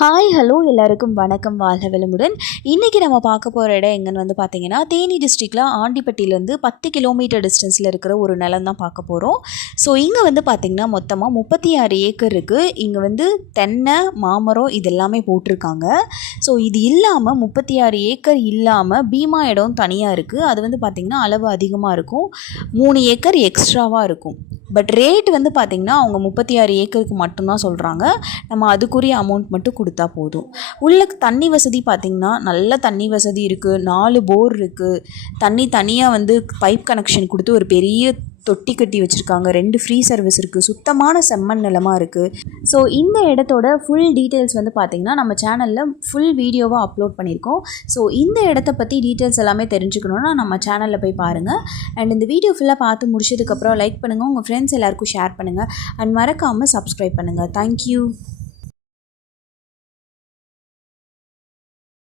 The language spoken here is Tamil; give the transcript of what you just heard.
ஹாய் ஹலோ எல்லாருக்கும் வணக்கம் வாழ்க வளமுடன். இன்றைக்கி நம்ம பார்க்க போகிற இடம் எங்கன்னு வந்து பார்த்திங்கன்னா தேனி டிஸ்ட்ரிக்டில் ஆண்டிப்பட்டியிலேருந்து 10 கிலோமீட்டர் டிஸ்டன்ஸில் இருக்கிற ஒரு நிலம் தான் பார்க்க போகிறோம். ஸோ இங்கே வந்து பார்த்திங்கன்னா மொத்தமாக 36 ஏக்கர் இருக்குது. இங்கே வந்து தென்னை மாமரம் இது எல்லாமே போட்டிருக்காங்க. ஸோ இது இல்லாமல் 36 ஏக்கர் இல்லாமல் பீமா இடம் தனியாக இருக்குது. அது வந்து பார்த்திங்கன்னா அளவு அதிகமாக இருக்கும், 3 ஏக்கர் எக்ஸ்ட்ராவாக இருக்கும். பட் ரேட் வந்து பார்த்திங்கன்னா அவங்க 36 ஏக்கருக்கு மட்டும்தான் சொல்கிறாங்க. நம்ம அதுக்குரிய அமௌண்ட் மட்டும் கொடுத்தா போதும். உள்ள தண்ணி வசதி பார்த்திங்கன்னா நல்ல தண்ணி வசதி இருக்குது, 4 போர் இருக்குது. தண்ணி தனியாக வந்து பைப் கனெக்ஷன் கொடுத்து ஒரு பெரிய தொட்டி கட்டி வச்சுருக்காங்க. 2 ஃப்ரீ சர்வீஸ் இருக்குது. சுத்தமான செம்மண் நிலமாக இருக்குது. ஸோ இந்த இடத்தோட ஃபுல் டீட்டெயில்ஸ் வந்து பார்த்திங்கன்னா நம்ம சேனலில் ஃபுல் வீடியோவாக அப்லோட் பண்ணியிருக்கோம். ஸோ இந்த இடத்த பற்றி டீட்டெயில்ஸ் எல்லாமே தெரிஞ்சுக்கணுன்னா நம்ம சேனலில் போய் பாருங்கள். அண்ட் இந்த வீடியோ ஃபுல்லாக பார்த்து முடிச்சதுக்கப்புறம் லைக் பண்ணுங்கள், உங்கள் ஃப்ரெண்ட்ஸ் எல்லாருக்கும் ஷேர் பண்ணுங்கள், அண்ட் மறக்காமல் சப்ஸ்கிரைப் பண்ணுங்கள். தேங்க்யூ.